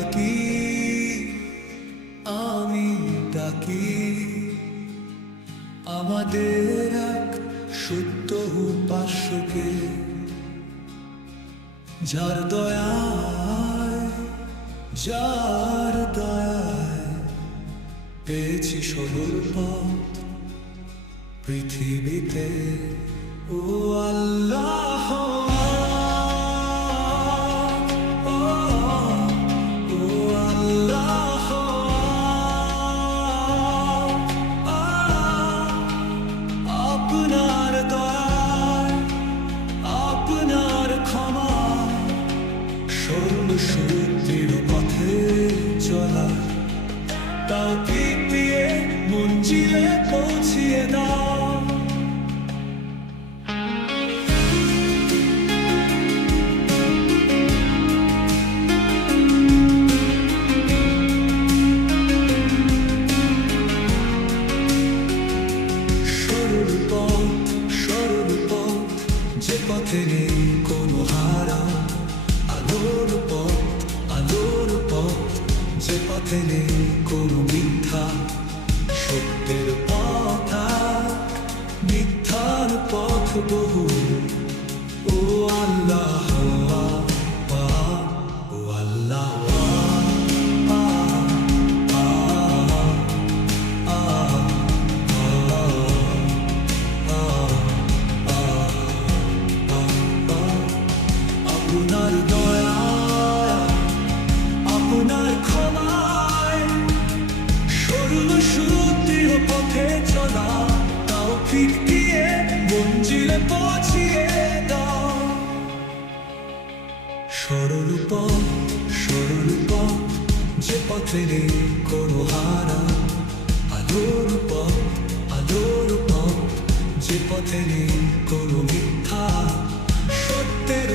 ডাকি, আমি ডাকি আমাদের এক সত্য উপাস্যকে, যার দয়ায় পেয়েছি সরল পথ পৃথিবীতে। ও আল্লাহ, ও আল্লাহ, আপনার দয়ায়, আপনার ক্ষমা, সরল সত্যের পথে চলা, তাওফিক দিয়ে মঞ্জিলে পৌঁছিয়ে দাও। সরল পথ যে পথে নেই কোনো হারা, আলোর পথ যে পথে নেই কোনো মিথ্যা, সত্যের পথ মিথ্যার পথ বহু। ও আল্লাহ, ও আল্লাহ, আপনার দয়া, আপনার ক্ষমায় সরল সুদৃঢ় পথে চলা, তাওফিক দিয়ে মঞ্জিলে পৌঁছিয়ে দাও। সরল পথ যে পথে নেই কোনো হারা, আলোর পথ যে পথে নেই কোনো মিথ্যা, সত্যের